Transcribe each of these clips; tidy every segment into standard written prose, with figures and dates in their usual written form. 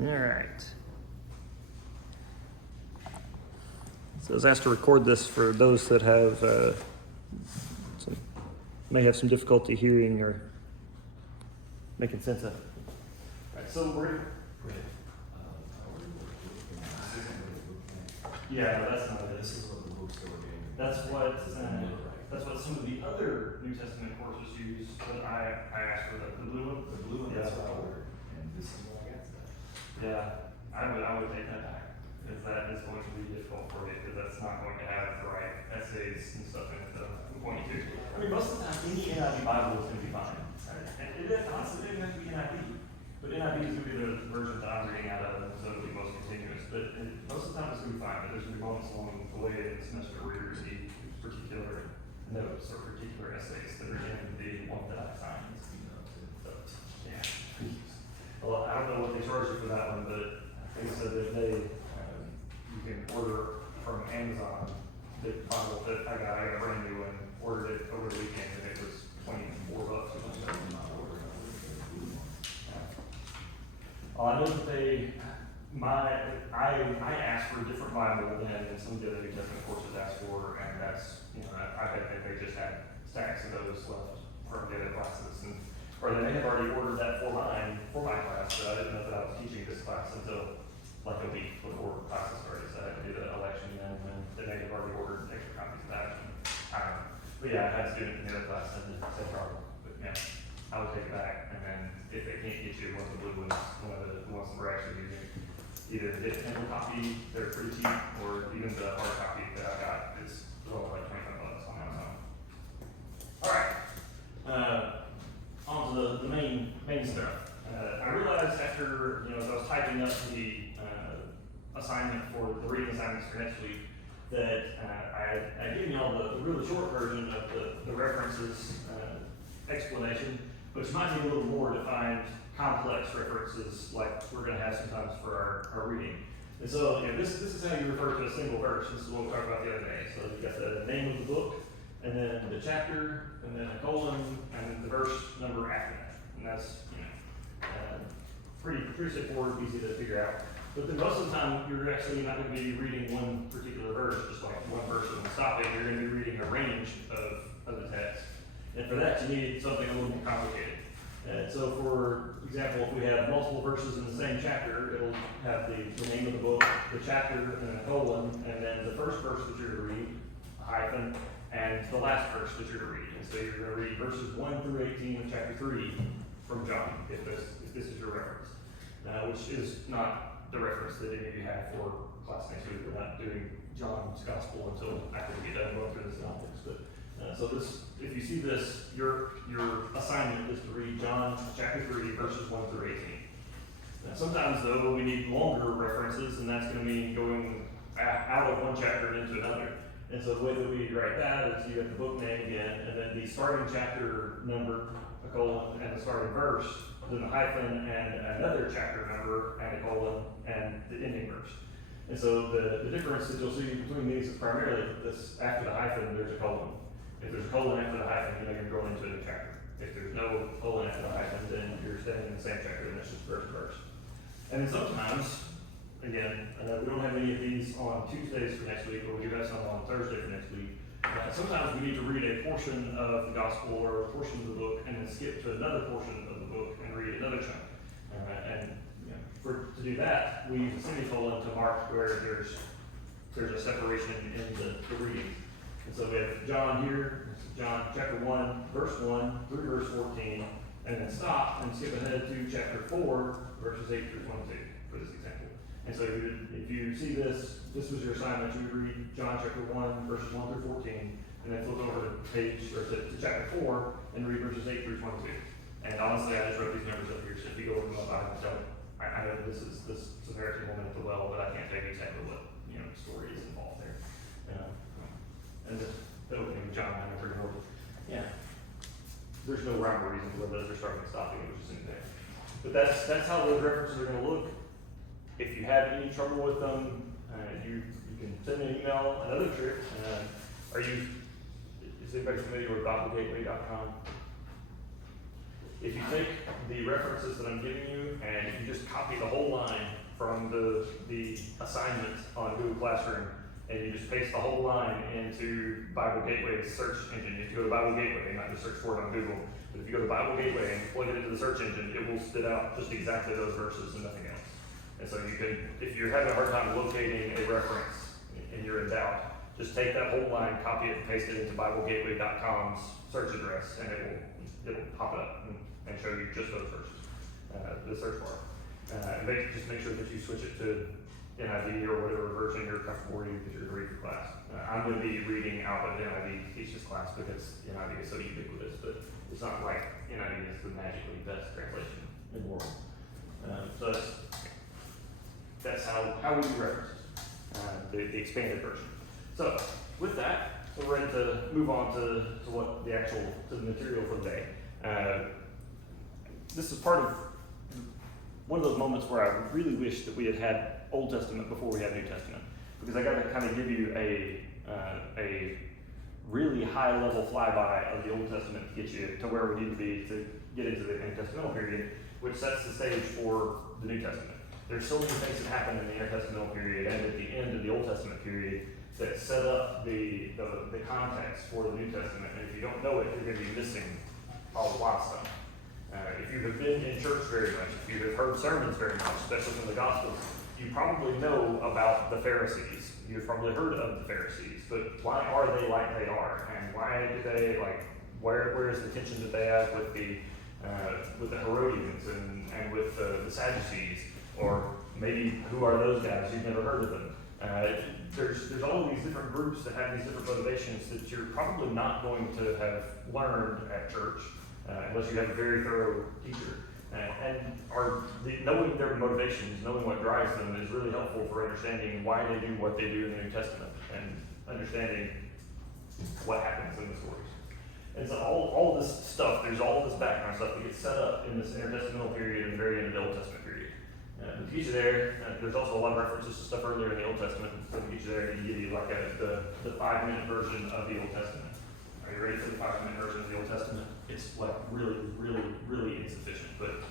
All right. So I was asked to record this for those that have may have some difficulty hearing or making sense of it. All right, so we're yeah, but that's not it. This is what the bookstore gave me. That's what some of the other New Testament courses use. But I asked for the blue one. The blue one, Yeah. that's what I ordered, and this is what I got today. Yeah, I would take that back because that is going to be difficult for me because that's not going to have the right essays and stuff in it that I'm pointing to. I mean, most of the time, any NIV Bible is going to be fine. And honestly, it doesn't have to be NIV. But NIV is going to be the version that I'm reading out of, so it'll be most continuous. But most of the time, it's going to be fine. But there's going to be moments along the way in the semester where you're going to see particular notes or particular essays that are in the one that I assigned. So, yeah. Well, I don't know what they charge you for that one, but I think so that you can order from Amazon the Bible that I got a brand new one, ordered it over the weekend, and it was $24 or something. I know that I asked for a different Bible than some of the other New Testament courses asked for, and that's, I bet that they just had stacks of those left from the other classes, or they may have already ordered that for my class, but I didn't know that I was teaching this class until like a week before classes started, so I had to do the election then, and they may have already ordered extra copies of that. I don't know. But yeah, I had a student in the other class that did the same problem, but yeah, I would take it back, and then if they can't get you one of the blue ones, one of the ones that we're actually using, either the Kindle copy, they're pretty cheap, or even the hard copy that I got is only like $25 on Amazon. All right, on to the main stuff. I realized after, as I was typing up the assignment for the reading assignments for next week, that I had given y'all the really short version of the references explanation, but you might need a little more to find complex references like we're going to have sometimes for our reading. And so, this is how you refer to a single verse. This is what we talked about the other day. So you've got the name of the book, and then the chapter, and then a colon, and then the verse number after that. And that's, pretty straightforward, easy to figure out. But then most of the time, you're actually not going to be reading one particular verse, just like one verse and stop it. You're going to be reading a range of the text. And for that, you need something a little more complicated. So for example, if we have multiple verses in the same chapter, it'll have the name of the book, the chapter, and then a colon, and then the first verse that you're going to read, a hyphen, and the last verse that you're going to read. And so you're going to read verses 1 through 18 of chapter 3 from John, if this is your reference, which is not the reference that any of you have for class next week. We're not doing John's gospel until after we get done going through the synoptics. But so this, if you see this, your assignment is to read John chapter 3, verses 1 through 18. Now, sometimes though we need longer references, and that's going to mean going out of one chapter and into another. And so the way that we write that is you have the book name again, and then the starting chapter number, a colon, and the starting verse, then the hyphen, and another chapter number, and a colon, and the ending verse. And so the difference that you'll see between these is primarily this: after the hyphen, there's a colon. If there's a colon after the hyphen, you're going into a new chapter. If there's no colon after the hyphen, then you're staying in the same chapter, and it's just verse to verse. And then sometimes, again, we don't have any of these on Tuesdays for next week, but we do have some on Thursday for next week. Sometimes we need to read a portion of the gospel or a portion of the book, and then skip to another portion of the book and read another chunk. To do that, we use a semicolon to mark where there's a separation in the reading. And so we have John here, John chapter 1, verse 1 through verse 14, and then stop and skip ahead to chapter 4, verses 8 through 22 for this example. And so if you see this was your assignment. You would read John chapter 1, verses 1 through 14, and then flip over to chapter 4 and read verses 8 through 22. And honestly, I just wrote these numbers up here, so if you go over them up, I know this is this Samaritan woman at the well, but I can't tell you exactly what story is involved there. And the opening of John 9 and 3. Yeah. There's no rhyme or reason where those are starting and stopping, it was just in there. But that's how those references are going to look. If you have any trouble with them, you can send me an email. Another trick, is anybody familiar with BibleGateway.com? If you take the references that I'm giving you and if you just copy the whole line from the assignment on Google Classroom and you just paste the whole line into Bible Gateway's search engine. If you go to Bible Gateway, not just search for it on Google, but if you go to Bible Gateway and plug it into the search engine, it will spit out just exactly those verses and nothing else. And so you can, if you're having a hard time locating a reference and you're in doubt, just take that whole line, copy it, and paste it into BibleGateway.com's search address, and it will pop it up and show you just those verses, the search bar. And just make sure that you switch it to NIV or whatever version you're comfortable reading that you're going to read for class. I'm going to be reading out of NIV to teach this class because NIV is so ubiquitous, but it's not like NIV is the magically best translation in the world. So that's how we do references, the expanded version. So with that, we're ready to move on to what the material for the day. This is part of one of those moments where I really wish that we had Old Testament before we had New Testament, because I got to kind of give you a really high level flyby of the Old Testament to get you to where we need to be to get into the Intertestamental period, which sets the stage for the New Testament. There's so many things that happen in the Intertestamental period and at the end of the Old Testament period that set up the context for the New Testament, and if you don't know it, you're going to be missing a lot of stuff. If you have been in church very much, if you have heard sermons very much, especially from the Gospels, you probably know about the Pharisees. You've probably heard of the Pharisees, but why are they like they are? And why do they, where is the tension that they have with the Herodians and with the Sadducees? Or maybe who are those guys? You've never heard of them. There's all of these different groups that have these different motivations that you're probably not going to have learned at church unless you have a very thorough teacher. Knowing their motivations, knowing what drives them is really helpful for understanding why they do what they do in the New Testament and understanding what happens in the stories. And so all this stuff, there's all this background stuff that gets set up in this intertestamental period and very end of the Old Testament period. To get you there, there's also a lot of references to stuff earlier in the Old Testament. So to get you there, to give you the 5-minute version of the Old Testament. Are you ready for the 5-minute version of the Old Testament? It's really, really, really insufficient, but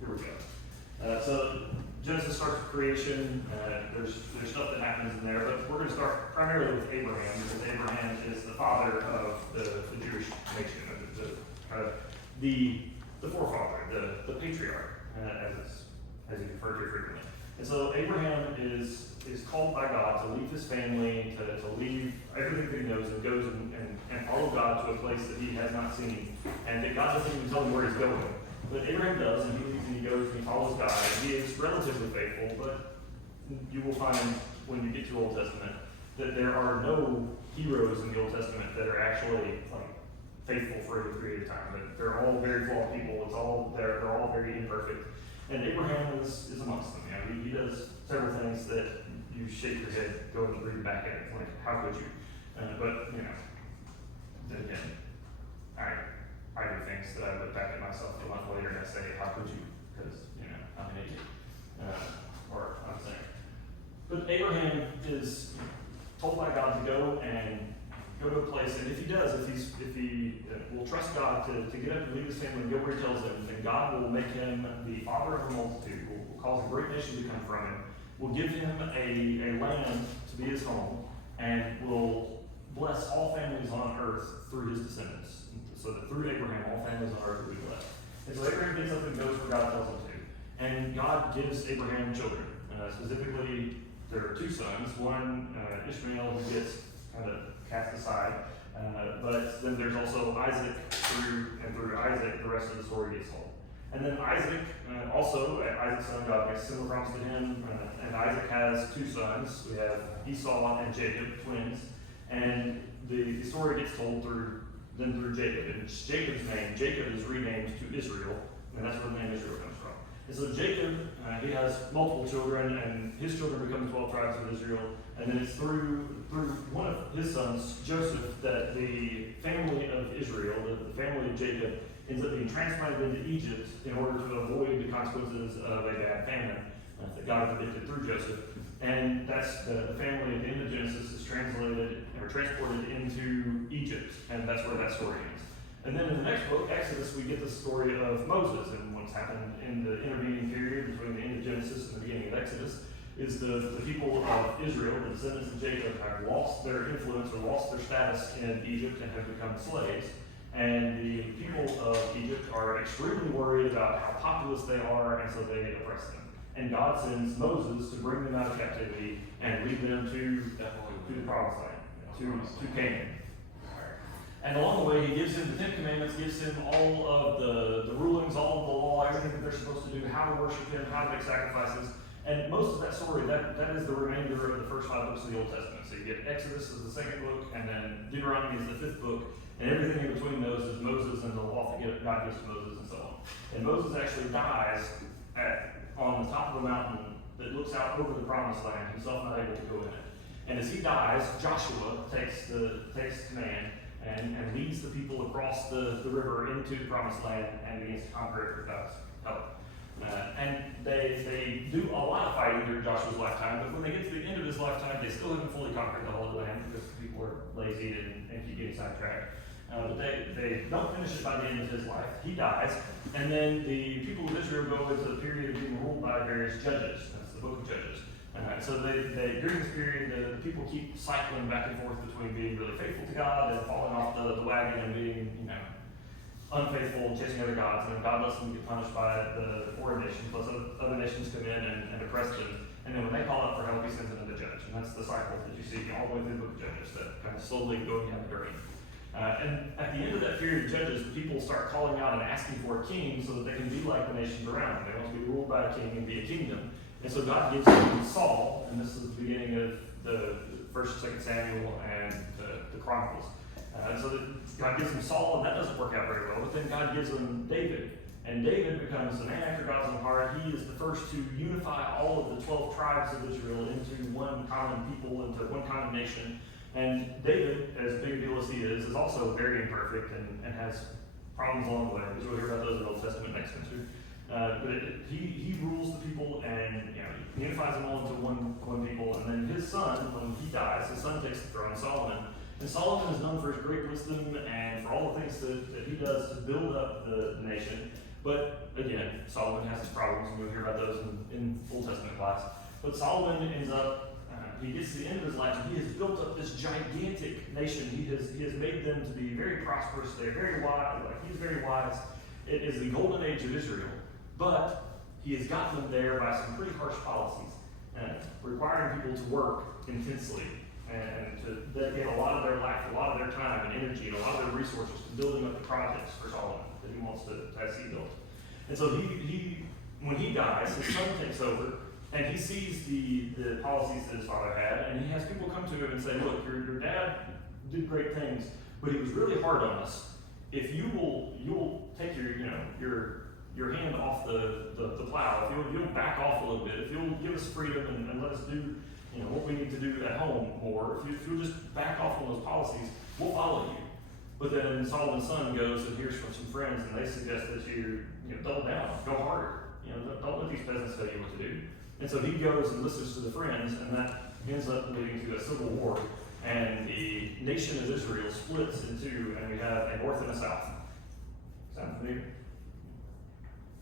here we go. So Genesis starts with creation. There's stuff that happens in there, but we're going to start primarily with Abraham, because Abraham is the father of the Jewish nation, the forefather, the patriarch, as he's referred to frequently. And so Abraham is called by God to leave his family, to leave everything that he knows, and goes and follow God to a place that he has not seen, and that God doesn't even tell him where he's going. But Abraham does, and he leaves and he goes and he follows God, and he is relatively faithful, but you will find when you get to Old Testament that there are no heroes in the Old Testament that are actually faithful for a period of time. That they're all very flawed people. They're all very imperfect. And Abraham is amongst them. He does several things that you shake your head going to read back at it. Like, how could you? But then again, I do things that I look back at myself a month later and I say, how could you? Because, I'm an idiot. Or I'm saying. But Abraham is told by God to go to a place, and if he does, if he will trust God to get up and leave his family and go where he tells him, then God will make him the father of a multitude, will cause a great nation to come from him, will give him a land to be his home, and will bless all families on earth through his descendants. So that through Abraham, all families on earth will be blessed. And so Abraham gets up and goes where God tells him to. And God gives Abraham children. Specifically, there are 2 sons. One, Ishmael, who gets kind of cast aside. But then there's also Isaac, through Isaac, the rest of the story gets told. And then Isaac, Isaac's son, God makes a similar promise to him. And Isaac has 2 sons. We have Esau and Jacob, twins. And the story gets told through Jacob. And Jacob's name, Jacob is renamed to Israel, and that's where the name Israel comes from. And so Jacob, he has multiple children, and his children become the 12 tribes of Israel. And then it's through one of his sons, Joseph, that the family of Israel, the family of Jacob, ends up being transplanted into Egypt in order to avoid the consequences of a bad famine that God predicted through Joseph. And that's the family at the end of Genesis is translated or transported into Egypt, and that's where that story ends. And then in the next book, Exodus, we get the story of Moses and what's happened in the intervening period between the end of Genesis and the beginning of Exodus is the people of Israel, the descendants of Jacob, have lost their influence or lost their status in Egypt and have become slaves. And the people of Egypt are extremely worried about how populous they are, and so they oppress them. And God sends Moses to bring them out of captivity and lead them to the promised land, to Canaan. And along the way, he gives him the 10 Commandments, gives him all of the rulings, all of the law, everything that they're supposed to do, how to worship him, how to make sacrifices. And most of that story, that is the remainder of the first 5 books of the Old Testament. So you get Exodus as the second book, and then Deuteronomy is the 5th book, and everything in between those is Moses and the law that God gives to Moses and so on. And Moses actually dies on the top of a mountain that looks out over the promised land, himself not able to go in it. And as he dies, Joshua takes command and leads the people across the river into the promised land and begins to conquer it with God's help. And they do a lot of fighting during Joshua's lifetime, but when they get to the end of his lifetime, they still haven't fully conquered the whole land because people are lazy and keep getting sidetracked. But they don't finish it by the end of his life. He dies, and then the people of Israel go into the period of being ruled by various judges. That's the book of Judges. So they during this period, the people keep cycling back and forth between being really faithful to God and falling off the wagon and being, unfaithful, chasing other gods, and then God lets them get punished by the foreign nations, plus other nations come in and oppress them. And then when they call out for help, he sends another judge. And that's the cycle that you see all the way through the book of Judges, that kind of slowly going down the drain. And at the end of that period of Judges, the people start calling out and asking for a king so that they can be like the nations around them. They want to be ruled by a king and be a kingdom. And so God gives them Saul, and this is the beginning of the 1st and 2nd Samuel and the Chronicles. So God gives them Saul, and that doesn't work out very well. But then God gives them David. And David becomes the man after God's own heart. He is the first to unify all of the 12 tribes of Israel into one common people, into one common nation. And David, as big a deal as he is also very imperfect and has problems along the way. We'll hear about those in the Old Testament next semester. But he rules the people and he unifies them all into one people. And then his son, when he dies, his son takes the throne, Solomon. And Solomon is known for his great wisdom and for all the things that he does to build up the nation. But again, Solomon has his problems, and we'll hear about those in Old Testament class. But Solomon ends up, he gets to the end of his life, and he has built up this gigantic nation. He has made them to be very prosperous. They're very wise. He's very wise. It is the golden age of Israel. But he has gotten them there by some pretty harsh policies, requiring people to work intensely and to dedicate a lot of their life, a lot of their time and energy, and a lot of their resources to building up the projects for Solomon that he wants to see built. And so when he dies, his son takes over, and he sees the policies that his father had, and he has people come to him and say, look, your dad did great things, but he was really hard on us. If you'll take your hand off the plow, if you'll back off a little bit, if you'll give us freedom and let us do what we need to do at home more, if you'll just back off on those policies, we'll follow you. But then Solomon's son goes and hears from some friends, and they suggest that you double down, go harder. Don't let these peasants tell you what to do. And so he goes and listens to the friends, and that ends up leading to a civil war. And the nation of Israel splits in two, and we have a north and a south. Sound familiar?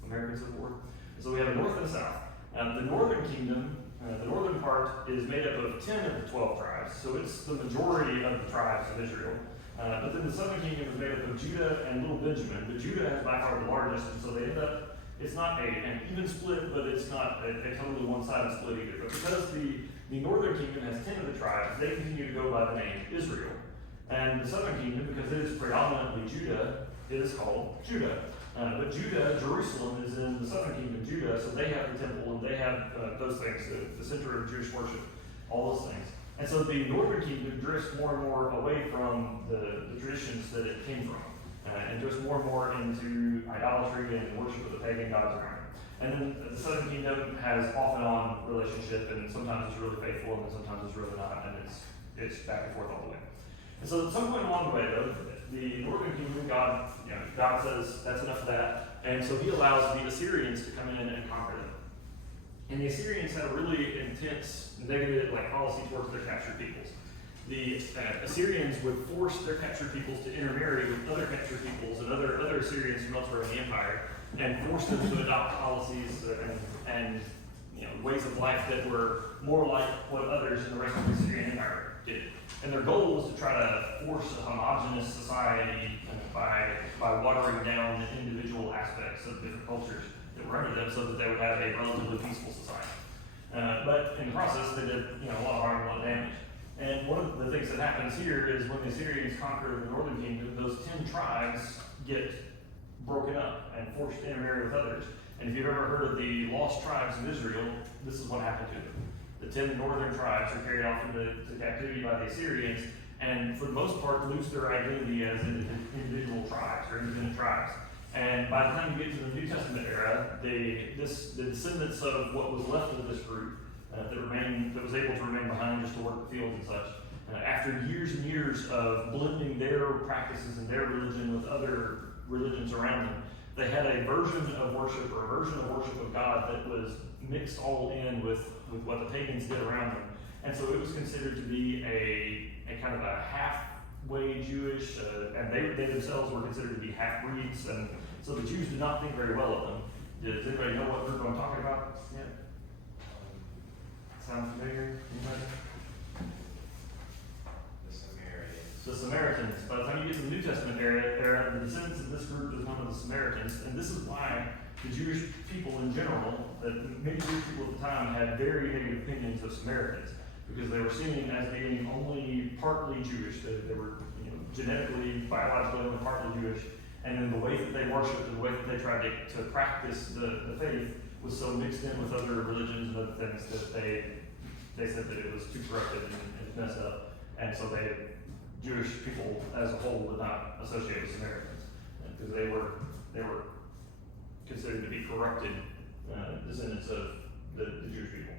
American Civil War. So we have a north and a south. The northern kingdom, the northern part is made up of 10 of the 12 tribes, so it's the majority of the tribes of Israel. But then the southern kingdom is made up of Judah and little Benjamin, but Judah has by far the largest, and so they end up, it's not an even split, but it's not a totally one-sided split either. But because the northern kingdom has 10 of the tribes, they continue to go by the name Israel. And the southern kingdom, because it is predominantly Judah, it is called Judah. But Judah, Jerusalem, is in the southern kingdom, Judah, so they have the temple and they have those things, the center of Jewish worship, all those things. And so the northern kingdom drifts more and more away from the traditions that it came from, and drifts more and more into idolatry and worship of the pagan gods around it. And then the southern kingdom has off and on relationship, and sometimes it's really faithful, and sometimes it's really not, and it's back and forth all the way. And so at some point along the way, though, the northern kingdom, God says that's enough of that, and so he allows the Assyrians to come in and conquer them. And the Assyrians had a really intense negative policy towards their captured peoples. the Assyrians would force their captured peoples to intermarry with other captured peoples and other Assyrians from elsewhere in the empire, and force them to adopt policies and ways of life that were more like what others in the rest of the Assyrian Empire did. And their goal was to try to force a homogenous society by watering down the individual aspects of different cultures that were under them, so that they would have a relatively peaceful society. But in the process, they did a lot of harm and a lot of damage. And one of the things that happens here is when the Assyrians conquer the northern kingdom, those 10 tribes get broken up and forced to intermarry with others. And if you've ever heard of the lost tribes of Israel, this is what happened to them. The 10 northern tribes are carried off into captivity by the Assyrians, and for the most part lose their identity as individual tribes or independent tribes. And by the time you get to the New Testament era, the descendants of what was left of this group that was able to remain behind just to work the fields and such, after years and years of blending their practices and their religion with other religions around them, they had a version of worship or a version of worship of God that was mixed all in with what the pagans did around them. And so it was considered to be a kind of a halfway Jewish, and they themselves were considered to be half-breeds, and so the Jews did not think very well of them. Does anybody know what group I'm talking about? Yeah. Sound familiar? Anybody? The Samaritans. By the time you get to the New Testament era, the descendants of this group is one of the Samaritans, and this is why the Jewish people in general, that many Jewish people at the time had very negative opinions of Samaritans, because they were seen as being only partly Jewish. They were genetically, biologically only partly Jewish, and then the way that they worshipped and the way that they tried to practice the faith was so mixed in with other religions and other things that they said that it was too corrupted and messed up, and so Jewish people as a whole would not associate with Samaritans, because they were considered to be corrupted descendants of the Jewish people.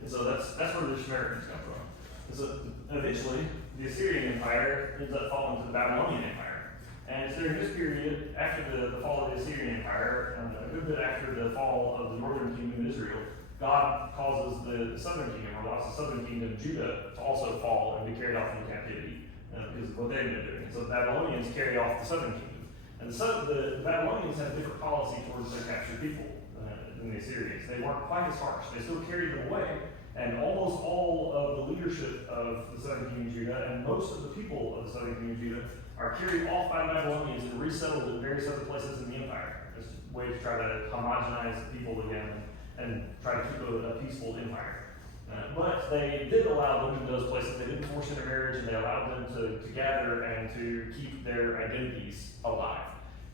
And so that's where the Samaritans come from. And so eventually, the Assyrian Empire ends up falling to the Babylonian Empire. And it's during this period, after the fall of the Assyrian Empire, a good bit after the fall of the northern kingdom of Israel, God causes the southern kingdom, or lots of southern kingdom, Judah, to also fall and be carried off into captivity, because of what they've been doing. And so the Babylonians carry off the southern kingdom. And the Babylonians had a different policy towards their captured people than the Assyrians. They weren't quite as harsh. They still carried them away, and almost all of the leadership of the southern kingdom of Judah and most of the people of the southern kingdom of Judah are carried off by the Babylonians and resettled in various other places in the empire. It's a way to try to homogenize people again and try to keep a peaceful empire. But they did allow them in those places. They didn't force intermarriage, and they allowed them to gather and to keep their identities alive.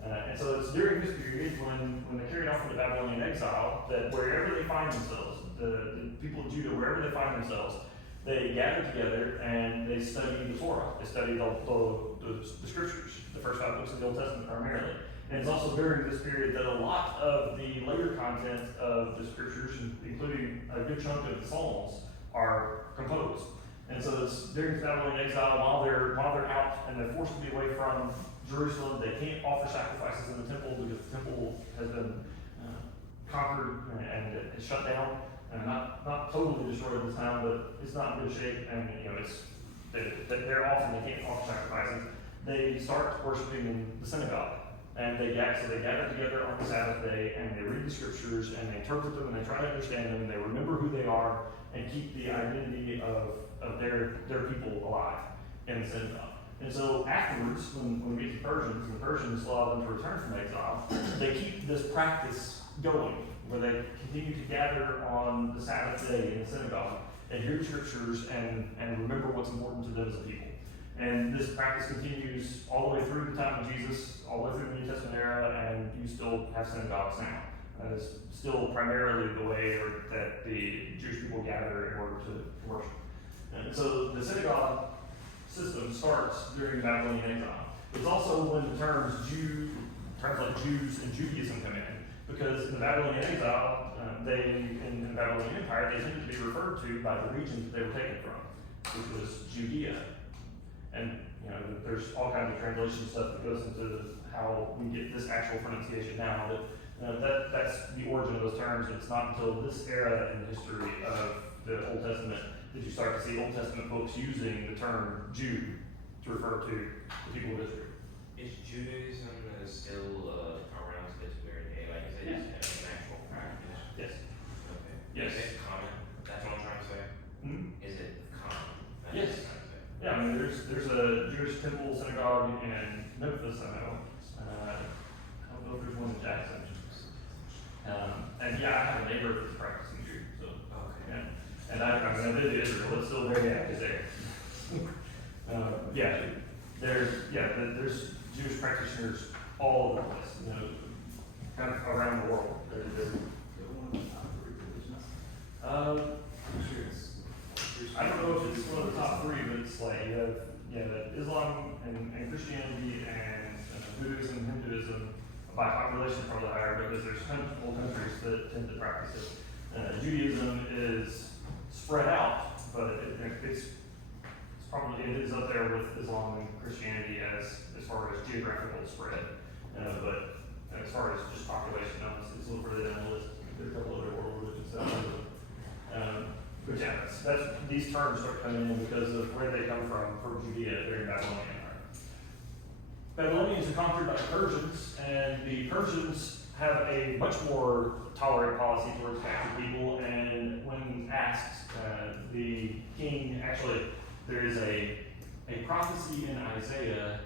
And so it's during this period when they carried off into Babylonian exile that wherever they find themselves, the people of Judah, wherever they find themselves, they gather together and they study the Torah. They study the scriptures, the first 5 books of the Old Testament primarily. And it's also during this period that a lot of the later content of the scriptures, including a good chunk of the Psalms, are composed. And so it's during the Babylonian exile, while they're out and they're forced to be away from Jerusalem, they can't offer sacrifices in the temple because the temple has been conquered and shut down, and not totally destroyed at this time, but it's not in good shape, and they're off and they can't offer sacrifices. They start worshiping in the synagogue. And they gather together on the Sabbath day, and they read the scriptures, and they interpret them, and they try to understand them, and they remember who they are, and keep the identity of their people alive in the synagogue. And so afterwards, when we get to Persians, and the Persians allow them to return from exile, they keep this practice going, where they continue to gather on the Sabbath day in the synagogue, and hear the scriptures, and remember what's important to them as a people. And this practice continues all the way through the time of Jesus, all the way through the New Testament era, and you still have synagogues now. That is still primarily the way that the Jewish people gather in order to worship. And so the synagogue system starts during the Babylonian exile. It's also when the terms like Jews and Judaism come in, because in the Babylonian exile, in the Babylonian Empire, they tended to be referred to by the region that they were taken from, which was Judea. And there's all kinds of translation stuff that goes into how we get this actual pronunciation now, but that's the origin of those those terms. It's not until this era in the history of the Old Testament that you start to see Old Testament folks using the term Jew to refer to the people of Israel. Is Judaism still around to this very day? Like, is it just an actual practice? Yes. Okay. Yes. Is it common? That's what I'm trying to say. Hmm? Is it common? That's Yes. what I'm trying to say. Yeah, I mean, there's a Jewish temple synagogue in Memphis, I know. I don't know if there's one in Jackson. And yeah, I have a neighbor that's a practicing Jew, so. Okay. And I mean, I've been to Israel, it's still very active there. Yeah, there's Jewish practitioners all over the place, you know, kind of around the world. They're one of the top three religions. I'm sure it's. I don't know if it's one of the top three, but it's like you have Islam and Christianity and Buddhism, Hinduism, by population probably higher because there's whole countries that tend to practice it. Judaism is spread out, but it's probably, it is up there with Islam and Christianity as far as geographical spread. But as far as just population, it's a little further down the list. There's a couple other world religions out there. But yeah, that's these terms start coming in because of where they come from Judea during Babylonian era. Babylonians are conquered by the Persians, and the Persians have a much more tolerant policy towards captured people. And when asked, the king actually, there is a prophecy in Isaiah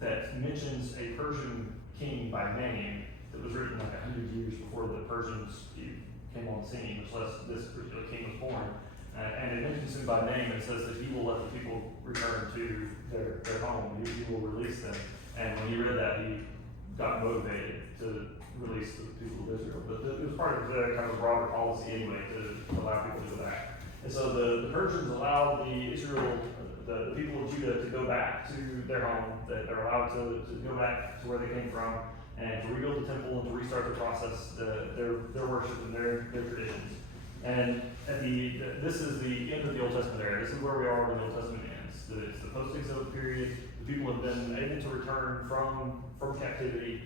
that mentions a Persian king by name that was written like 100 years before the Persians came on the scene, much less this particular king was born. And it mentions him by name and says that he will let the people return to their home. He will release them. And when he read that, he got motivated to release the people of Israel. But it was part of the kind of broader policy anyway to allow people to go back. And so the Persians allowed the people of Judah to go back to their home. That they're allowed to go back to where they came from and to rebuild the temple and to restart the process, their worship and their traditions. And this is the end of the Old Testament era. This is where we are when the Old Testament ends. It's the post-exilic period. The people have been able to return from captivity.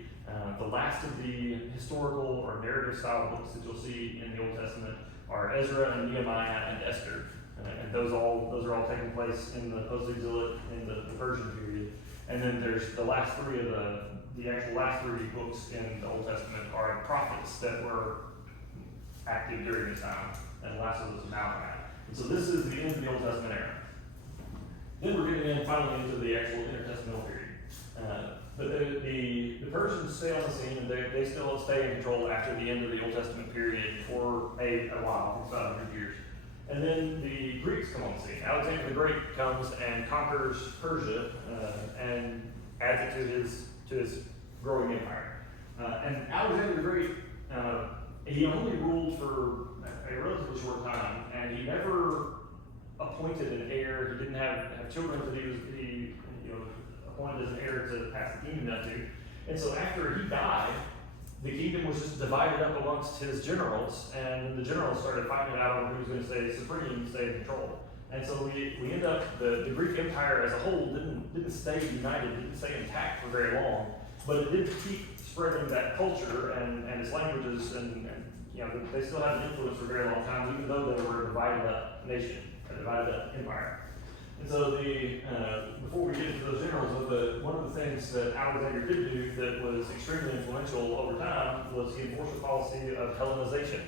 The last of the historical or narrative style books that you'll see in the Old Testament are Ezra and Nehemiah and Esther. And those are all taking place in the post-exilic, in the Persian period. And then there's the last three of the actual last three books in the Old Testament are prophets that were active during this time, and the last of those is Malachi. And so this is the end of the Old Testament era. Then we're getting in finally into the actual intertestamental period. But the Persians stay on the scene, and they still stay in control after the end of the Old Testament period for a while. It's about 100 years. And then the Greeks come on the scene. Alexander the Great comes and conquers Persia and adds it to his growing empire. And Alexander the Great, he only ruled for a relatively short time, and he never appointed an heir. He didn't have children that he appointed as an heir to pass the kingdom down to. And so after he died, the kingdom was just divided up amongst his generals, and the generals started fighting it out on who was going to stay supreme, stay in control. And so we end up, the Greek Empire as a whole didn't stay united, didn't stay intact for very long, but it did keep spreading that culture and its languages, and they still had an influence for a very long time, even though they were a divided up nation, a divided up empire. And so before we get into those generals, one of the things that Alexander did do that was extremely influential over time was he enforced a policy of Hellenization.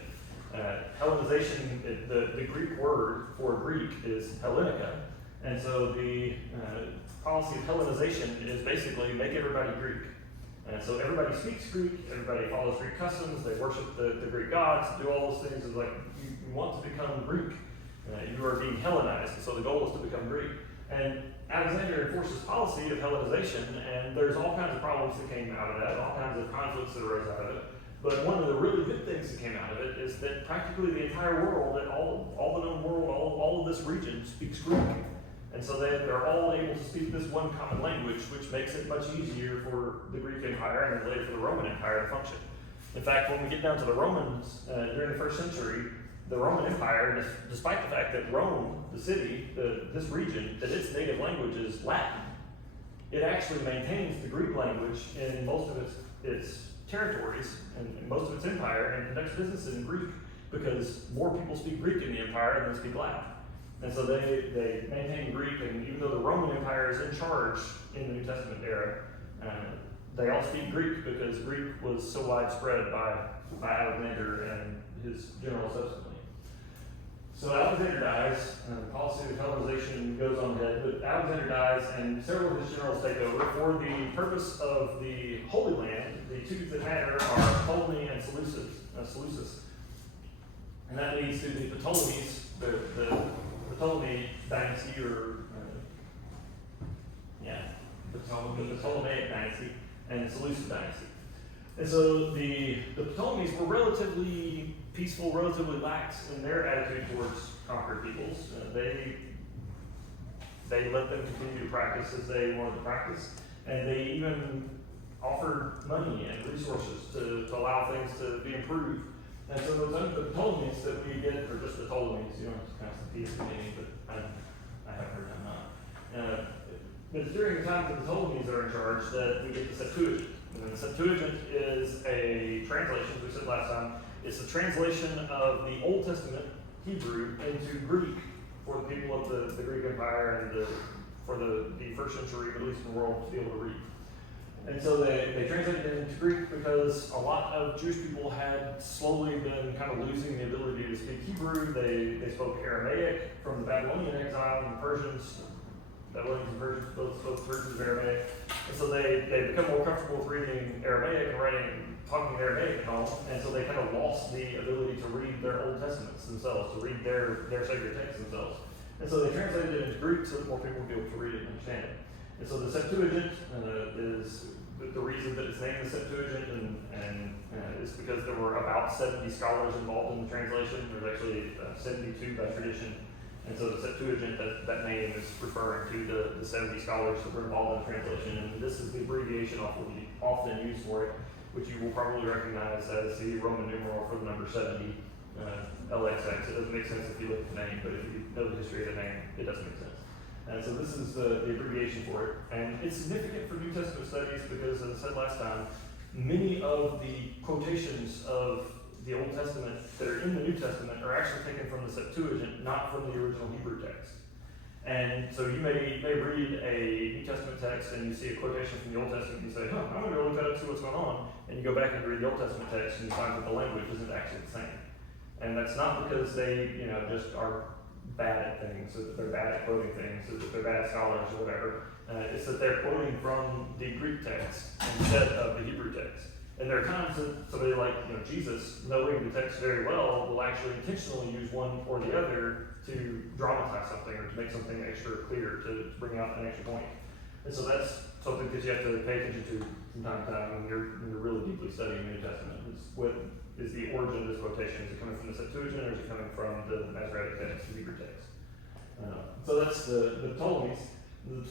Hellenization, the Greek word for Greek is Hellenica. And so the policy of Hellenization is basically make everybody Greek. And so everybody speaks Greek, everybody follows Greek customs, they worship the Greek gods, do all those things. It's like you want to become Greek. You are being Hellenized, and so the goal is to become Greek. And Alexander enforced this policy of Hellenization, and there's all kinds of problems that came out of that, all kinds of conflicts that arose out of it. But one of the really good things that came out of it is that practically the entire world, and all the known world, all of this region speaks Greek. And so they're all able to speak this one common language, which makes it much easier for the Greek Empire and then later for the Roman Empire to function. In fact, when we get down to the Romans during the first century, the Roman Empire, despite the fact that Rome, the city, this region, that its native language is Latin, it actually maintains the Greek language in most of its territories and most of its empire and conducts business in Greek because more people speak Greek in the empire than speak Latin. And so they maintain Greek, and even though the Roman Empire is in charge in the New Testament era, they all speak Greek because Greek was so widespread by Alexander and his generals subsequently. So Alexander dies, the policy of Hellenization goes on ahead, but Alexander dies and several of his generals take over for the purpose of the Holy Land. The two that matter are Ptolemy and Seleucus. And that leads to the Ptolemies, the Ptolemy dynasty, or the Ptolemaic dynasty and the Seleucid dynasty. And so the Ptolemies were relatively peaceful, relatively lax in their attitude towards conquered peoples. They let them continue to practice as they wanted to practice, and they even offered money and resources to allow things to be improved. And so it was under the Ptolemies that we get, or just the Ptolemies, you don't have to pronounce the P at the beginning, but I have heard that not. But it's during the time that the Ptolemies are in charge that we get the Septuagint. And the Septuagint is a translation, as we said last time. It's a translation of the Old Testament Hebrew into Greek for the people of the Greek Empire and for the first century Middle Eastern world to be able to read. And so they translated it into Greek because a lot of Jewish people had slowly been kind of losing the ability to speak Hebrew. They spoke Aramaic from the Babylonian exile, and the Babylonians and Persians both spoke versions of Aramaic. And so they become more comfortable with reading Aramaic and talking Aramaic at home. And so they kind of lost the ability to read their Old Testaments themselves, to read their sacred texts themselves. And so they translated it into Greek so that more people would be able to read it and understand it. And so the Septuagint is the reason that it's named the Septuagint, and is because there were about 70 scholars involved in the translation. There's actually 72 by tradition. And so the Septuagint, that name is referring to the 70 scholars that were involved in the translation. And this is the abbreviation often used for it, which you will probably recognize as the Roman numeral for the number 70, LXX. It doesn't make sense if you look at the name, but if you know the history of the name, it doesn't make sense. And so this is the abbreviation for it. And it's significant for New Testament studies because, as I said last time, many of the quotations of the Old Testament that are in the New Testament are actually taken from the Septuagint, not from the original Hebrew text. And so you may read a New Testament text and you see a quotation from the Old Testament and you say, I'm going to go look that up and see what's going on. And you go back and read the Old Testament text and you find that the language isn't actually the same. And that's not because they, just are bad at things, or that they're bad at quoting things, or that they're bad scholars or whatever. It's that they're quoting from the Greek text instead of the Hebrew text. And there are times that somebody like Jesus, knowing the text very well, will actually intentionally use one or the other to dramatize something or to make something extra clear, to bring out an extra point. And so that's something that you have to pay attention to from time to time when you're really deeply studying the New Testament. What is the origin of this quotation? Is it coming from the Septuagint, or is it coming from the Masoretic text, the Hebrew text? So that's the Ptolemies. The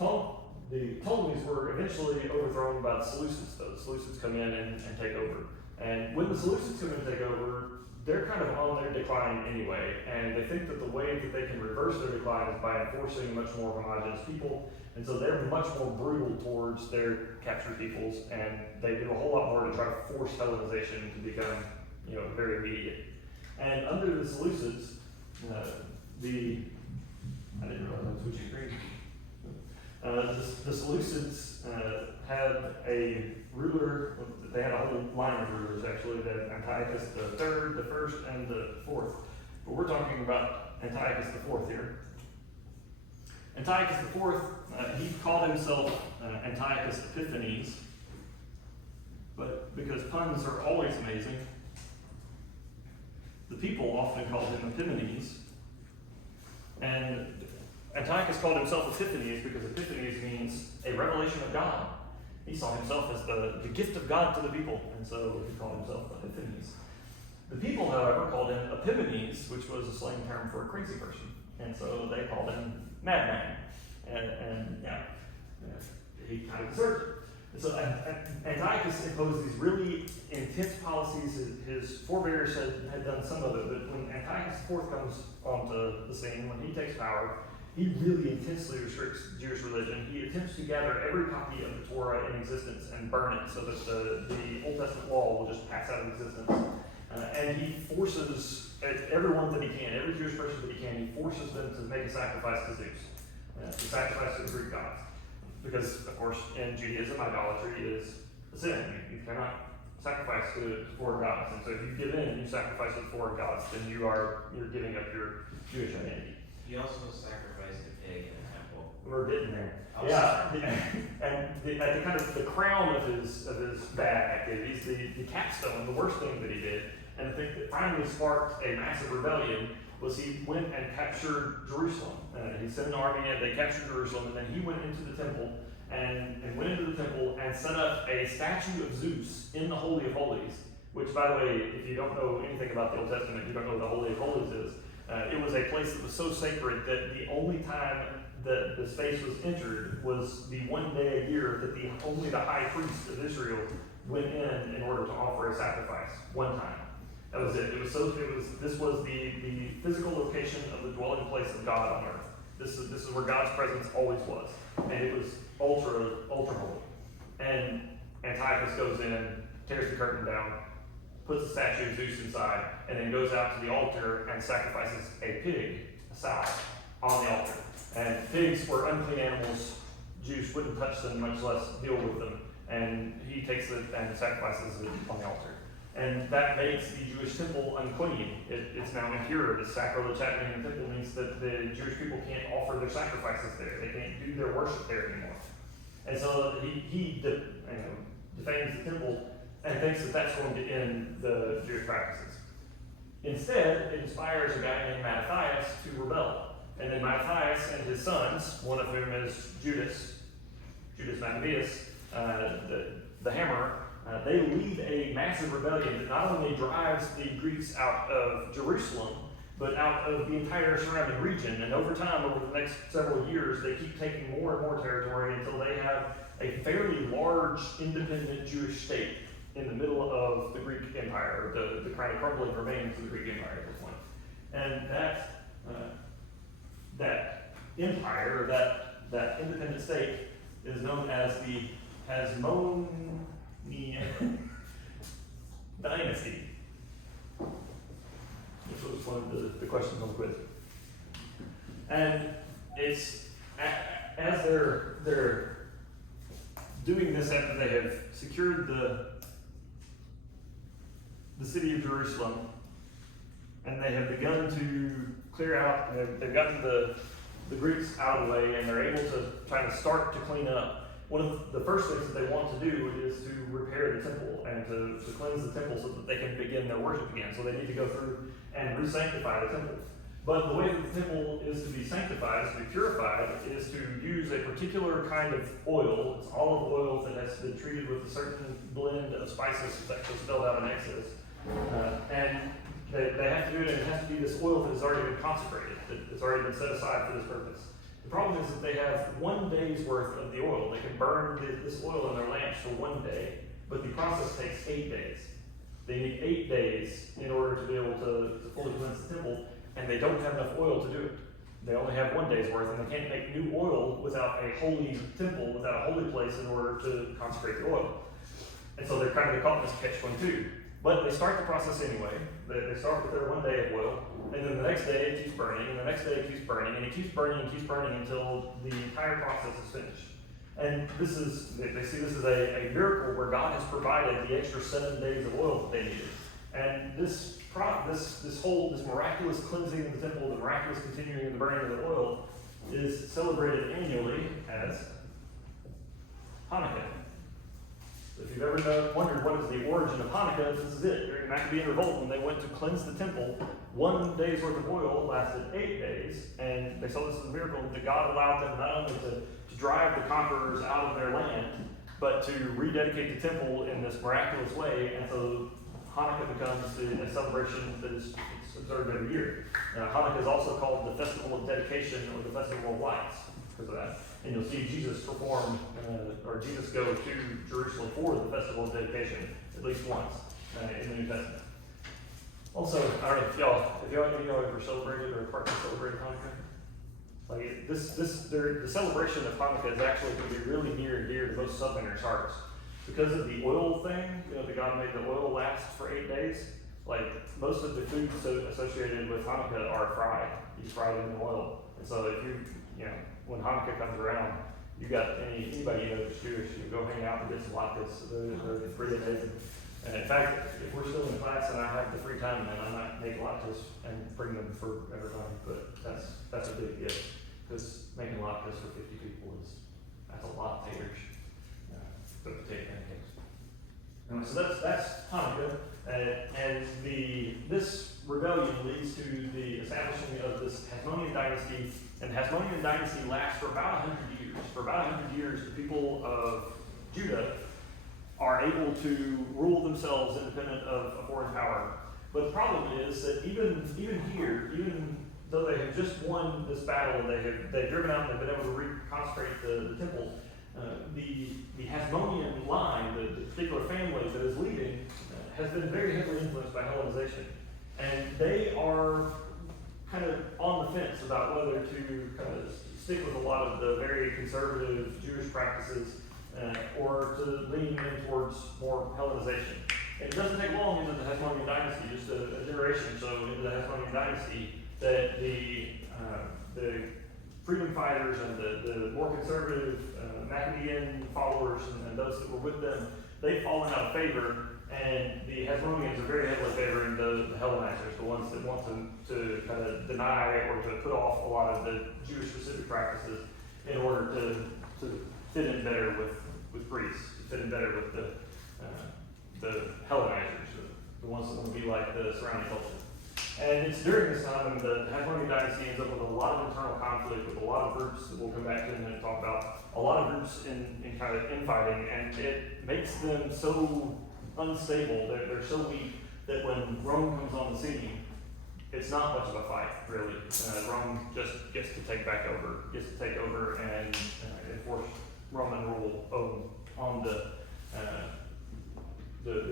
Ptolemies were eventually overthrown by the Seleucids, though. The Seleucids come in and take over. And when the Seleucids come in and take over, they're kind of on their decline anyway. And they think that the way that they can reverse their decline is by enforcing much more homogenous people. And so they're much more brutal towards their captured peoples, and they do a whole lot more to try to force Hellenization to become, very immediate. And under the Seleucids, I didn't realize I was switching screens. The Seleucids had a ruler. They had a whole line of rulers, actually. They had Antiochus the third, the first, and the fourth. But we're talking about Antiochus the fourth here. Antiochus the fourth, he called himself Antiochus Epiphanes, but because puns are always amazing, the people often called him Epimanes. And Antiochus called himself Epiphanes because Epiphanes means a revelation of God. He saw himself as the gift of God to the people, and so he called himself Epiphanes. The people, however, called him Epimanes, which was a slang term for a crazy person, and so they called him Madman. And he kind of deserved it. And so Antiochus imposed these really intense policies. His forebears had done some of it, but when Antiochus IV comes onto the scene, when he takes power, he really intensely restricts Jewish religion. He attempts to gather every copy of the Torah in existence and burn it so that the Old Testament law will just pass out of existence. And he forces everyone that he can, every Jewish person that he can, he forces them to make a sacrifice to Zeus, to sacrifice to the Greek gods. Because, of course, in Judaism, idolatry is a sin. You cannot sacrifice to foreign gods. And so if you give in and you sacrifice to foreign gods, then you're giving up your Jewish identity. He also sacrificed a pig in the temple. We're getting there. Oh, Yeah, and at the kind of the crown of his bad activities, the capstone, the worst thing that he did, and the thing that finally sparked a massive rebellion was he went and captured Jerusalem. He sent an army in, they captured Jerusalem, and then he went into the temple and went into the temple and set up a statue of Zeus in the Holy of Holies. Which, by the way, if you don't know anything about the Old Testament, you don't know what the Holy of Holies is. It was a place that was so sacred that the only time that the space was entered was the one day a year that only the high priest of Israel went in order to offer a sacrifice one time. That was it. This was the physical location of the dwelling place of God on earth. This is where God's presence always was, and it was ultra holy. And Antiochus goes in, tears the curtain down, puts the statue of Zeus inside, and then goes out to the altar and sacrifices a pig, a sow, on the altar. And pigs were unclean animals. Jews wouldn't touch them, much less deal with them. And he takes it and sacrifices it on the altar. And that makes the Jewish temple unclean. It's now impure. The sacrilege happening in the temple means that the Jewish people can't offer their sacrifices there. They can't do their worship there anymore. And so he defames the temple and thinks that that's going to end the Jewish practices. Instead, it inspires a guy named Mattathias to rebel. And then Mattathias and his sons, one of whom is Judas Maccabeus, the Hammer, they lead a massive rebellion that not only drives the Greeks out of Jerusalem, but out of the entire surrounding region. And over time, over the next several years, they keep taking more and more territory until they have a fairly large independent Jewish state in the middle of the Greek Empire, the kind of crumbling remains of the Greek Empire at this point. And that empire, that independent state, is known as the Hasmonean dynasty, which was one of the questions on the quiz. And it's as they're doing this after they have secured the city of Jerusalem, and they have begun to clear out, they've gotten the Greeks out of the way, and they're able to try to start to clean up. One of the first things that they want to do is to repair the temple and to cleanse the temple so that they can begin their worship again. So they need to go through and re-sanctify the temple. But the way that the temple is to be sanctified, is to be purified, is to use a particular kind of oil. It's olive oil that has been treated with a certain blend of spices that's actually spelled out in Exodus. And they have to do it, and it has to be this oil that has already been consecrated, that's already been set aside for this purpose. The problem is that they have 1 day's worth of the oil. They can burn this oil in their lamps for 1 day, but the process takes 8 days. They need 8 days in order to be able to fully cleanse the temple, and they don't have enough oil to do it. They only have 1 day's worth, and they can't make new oil without a holy temple, without a holy place in order to consecrate the oil. And so they're kind of caught in this catch-22. But they start the process anyway. They start with their 1 day of oil, and then the next day it keeps burning, and the next day it keeps burning, and it keeps burning and keeps burning until the entire process is finished. And they see this as a miracle where God has provided the extra 7 days of oil that they needed. And this miraculous cleansing of the temple, the miraculous continuing of the burning of the oil, is celebrated annually as Hanukkah. If you've ever wondered what is the origin of Hanukkah, this is it. During the Maccabean revolt, when they went to cleanse the temple, 1 day's worth of oil lasted 8 days, and they saw this as a miracle that God allowed them not only to drive the conquerors out of their land, but to rededicate the temple in this miraculous way. And so Hanukkah becomes a celebration that is observed every year. Hanukkah is also called the Festival of Dedication or the Festival of Lights because of that. And you'll see Jesus perform, or Jesus go to Jerusalem for the Festival of Dedication at least once in the New Testament. Also, I don't know if y'all ever celebrated or partly celebrated Hanukkah? Like the celebration of Hanukkah is actually going to be really near and dear to most Southerners' hearts because of the oil thing. You know, that God made the oil last for 8 days. Like most of the foods associated with Hanukkah are fried. You fry it in oil, and so if you know, when Hanukkah comes around, you got anybody you know that's Jewish, you go hang out and get some latkes. They're pretty amazing. And in fact, if we're still in class and I have the free time, then I might make latkes and bring them for everybody. But that's a big gift because making latkes for 50 people that's a lot of taters, but potato pancakes. And so that's Hanukkah, and this rebellion leads to the establishing of this Hasmonean dynasty, and the Hasmonean dynasty lasts for about 100 years. For about 100 years, the people of Judah are able to rule themselves independent of a foreign power. But the problem is that even here, even though they have just won this battle and they've driven out and they've been able to reconsecrate the temple, the Hasmonean line, the particular family that is leading, has been very heavily influenced by Hellenization. And they are kind of on the fence about whether to kind of stick with a lot of the very conservative Jewish practices or to lean in towards more Hellenization. And it doesn't take long into the Hasmonean dynasty, just a generation or so into the Hasmonean dynasty, that the freedom fighters and the more conservative Maccabean followers and those that were with them, they've fallen out of favor, and the Hasmoneans are very heavily favoring the Hellenizers, the ones that want to kind of deny or to put off a lot of the Jewish-specific practices in order to fit in better with Greece, to fit in better with the Hellenizers, the ones that want to be like the surrounding culture. And it's during this time when the Hasmonean dynasty ends up with a lot of internal conflict with a lot of groups that we'll come back to and talk about, a lot of groups in kind of infighting, and it makes them so unstable, they're so weak that when Rome comes on the scene, it's not much of a fight, really. Rome just gets to take over and enforce Roman rule on the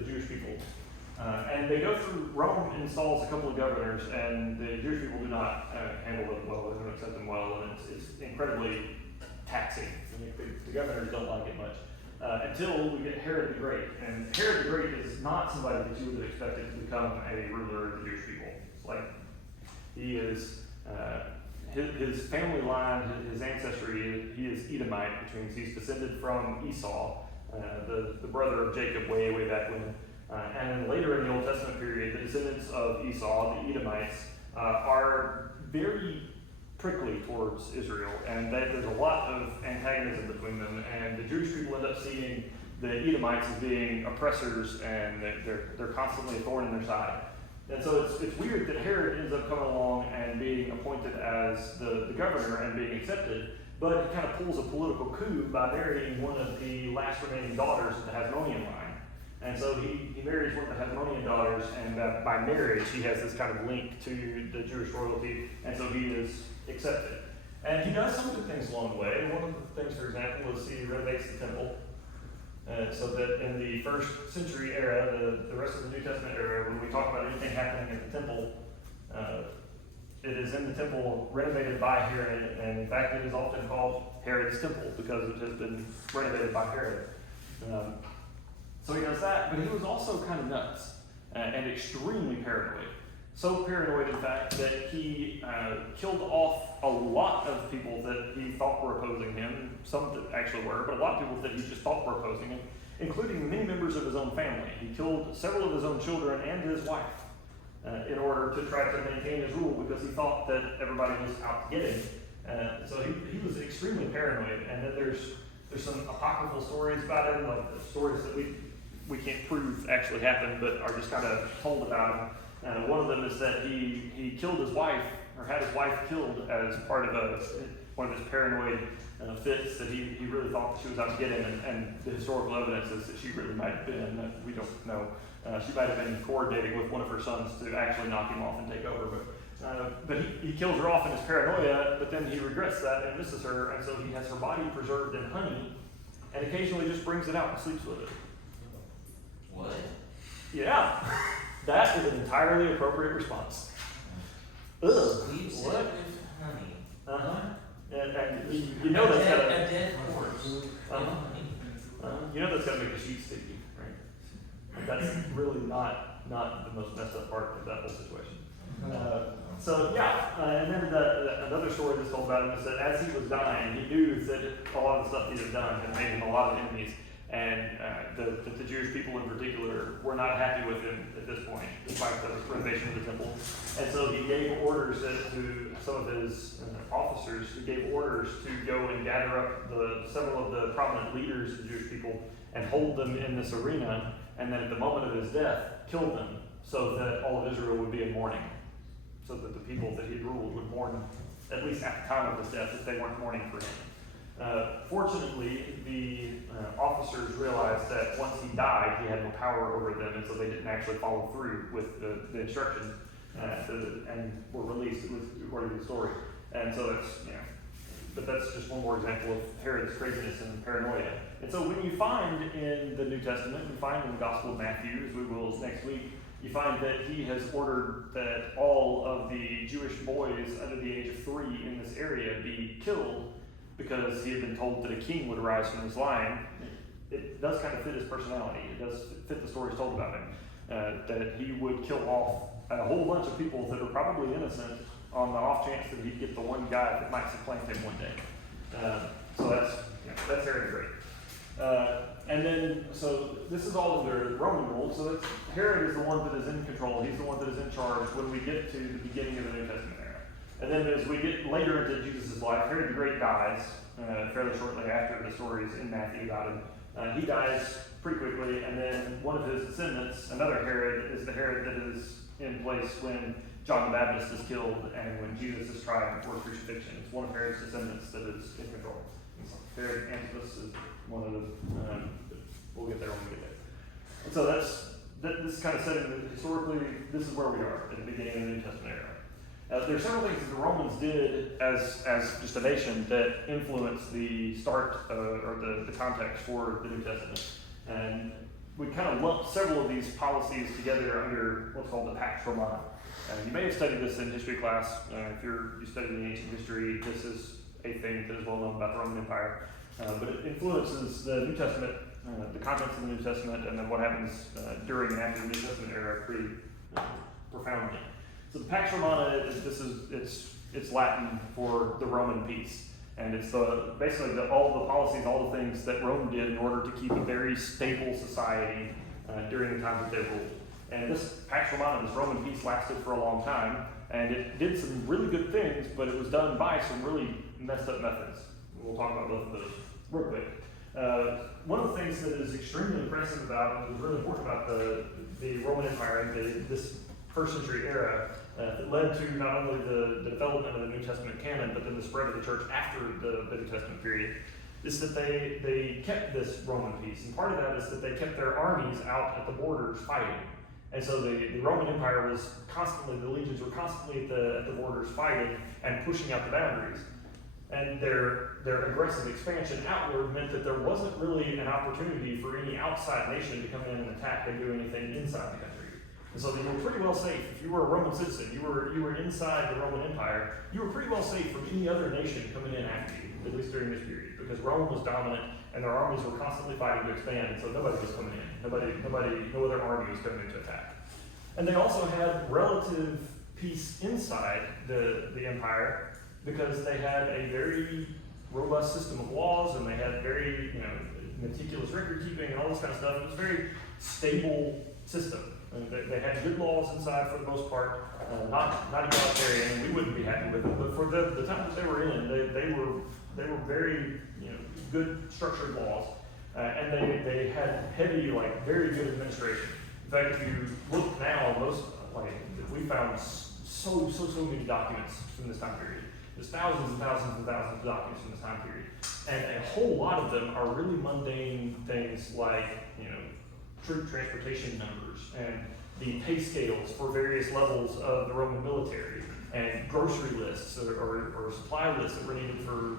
Jewish people. And they go through, Rome installs a couple of governors, and the Jewish people do not handle it well, they don't accept them well, and it's incredibly taxing. I mean, the governors don't like it much. Until we get Herod the Great. And Herod the Great is not somebody that you would have expected to become a ruler of the Jewish people. It's like, he is, his family line, his ancestry, he is Edomite, which means he's descended from Esau, the brother of Jacob way back when. And then later in the Old Testament period, the descendants of Esau, the Edomites, are very prickly towards Israel, and there's a lot of antagonism between them, and the Jewish people end up seeing the Edomites as being oppressors, and they're constantly a thorn in their side. And so it's weird that Herod ends up coming along and being appointed as the governor and being accepted, but he kind of pulls a political coup by marrying one of the last remaining daughters of the Hasmonean line. And so he marries one of the Hasmonean daughters, and by marriage he has this kind of link to the Jewish royalty, and so he is accepted. And he does some good things along the way. One of the things, for example, is he renovates the temple, so that in the first century era, the rest of the New Testament era, when we talk about anything happening at the temple, it is in the temple renovated by Herod, and in fact it is often called Herod's temple because it has been renovated by Herod. So he does that, but he was also kind of nuts and extremely paranoid. So paranoid, in fact, that he killed off a lot of people that he thought were opposing him, some that actually were, but a lot of people that he just thought were opposing him, including many members of his own family. He killed several of his own children and his wife in order to try to maintain his rule because he thought that everybody was out to get him. So he was extremely paranoid, and then there's some apocryphal stories about him, like the stories that we can't prove actually happened, but are just kind of told about him. One of them is that he killed his wife, or had his wife killed as part of one of his paranoid fits, that he really thought that she was out to get him, and the historical evidence is that she really might have been, we don't know. She might have been coordinating with one of her sons to actually knock him off and take over, but he kills her off in his paranoia, but then he regrets that and misses her, and so he has her body preserved in honey, and occasionally just brings it out and sleeps with it. What? Yeah, that is an entirely appropriate response. Ugh. Leaves it What? with honey. Uh-huh. And you know that's gotta, A dead horse. you know that's gotta make the sheet sticky, right? That's really not the most messed up part of that whole situation. And then another story that's told about him is that as he was dying, he knew that a lot of the stuff he had done had made him a lot of enemies, and the Jewish people in particular were not happy with him at this point, despite the renovation of the temple. And so he gave orders to some of his officers. He gave orders to go and gather up several of the prominent leaders of the Jewish people and hold them in this arena, and then at the moment of his death, kill them, so that all of Israel would be in mourning, so that the people that he had ruled would mourn, at least at the time of his death, if they weren't mourning for him. Fortunately, the officers realized that once he died, he had no power over them, and so they didn't actually follow through with the instructions, and were released, at least according to the story. And so but that's just one more example of Herod's craziness and paranoia. And so when you find in the New Testament, you find in the Gospel of Matthew, as we will next week, you find that he has ordered that all of the Jewish boys under the age of 3 in this area be killed because he had been told that a king would arise from his line. It does kind of fit his personality. It does fit the stories told about him, that he would kill off a whole bunch of people that are probably innocent on the off chance that he'd get the one guy that might supplant him one day. So that's Herod the Great. And then, so this is all under Roman rule. So Herod is the one that is in control. He's the one that is in charge when we get to the beginning of the New Testament era. And then as we get later into Jesus' life, Herod the Great dies fairly shortly after the stories in Matthew about him. He dies pretty quickly, and then one of his descendants, another Herod, is the Herod that is in place when John the Baptist is killed and when Jesus is tried before crucifixion. It's one of Herod's descendants that is in control. Herod Antipas is one of the, we'll get there when we get there. And so this kind of setting that historically, this is where we are at the beginning of the New Testament era. There are several things that the Romans did as just a nation that influenced the start or the context for the New Testament. And we kind of lumped several of these policies together under what's called the Pax Romana. You may have studied this in history class. If you studied in ancient history, this is a thing that is well known about the Roman Empire. But it influences the New Testament, the contents of the New Testament, and then what happens during and after the New Testament era pretty profoundly. So the Pax Romana it's Latin for the Roman peace. And it's basically all the policies, all the things that Rome did in order to keep a very stable society during the time that they ruled. And this Pax Romana, this Roman peace, lasted for a long time, and it did some really good things, but it was done by some really messed up methods. We'll talk about both of those real quick. One of the things that is extremely impressive about, and was really important about the Roman Empire and this first century era, that led to not only the development of the New Testament canon, but then the spread of the church after the New Testament period, is that they kept this Roman peace. And part of that is that they kept their armies out at the borders fighting. And so the Roman Empire was constantly, the legions were constantly at the borders fighting and pushing out the boundaries. And their aggressive expansion outward meant that there wasn't really an opportunity for any outside nation to come in and attack and do anything inside the country. And so they were pretty well safe. If you were a Roman citizen, you were inside the Roman Empire, you were pretty well safe from any other nation coming in after you, at least during this period, because Rome was dominant and their armies were constantly fighting to expand, and so nobody was coming in. No other army was coming in to attack. And they also had relative peace inside the empire because they had a very robust system of laws, and they had very meticulous record keeping and all this kind of stuff. It was a very stable system. They had good laws inside for the most part, not egalitarian, and we wouldn't be happy with it. But for the time that they were in, they were very good structured laws, and they had heavy, very good administration. In fact, if you look now, we found so many documents from this time period. There's thousands and thousands and thousands of documents from this time period, and a whole lot of them are really mundane things like troop transportation numbers and the pay scales for various levels of the Roman military, and grocery lists or supply lists that were needed for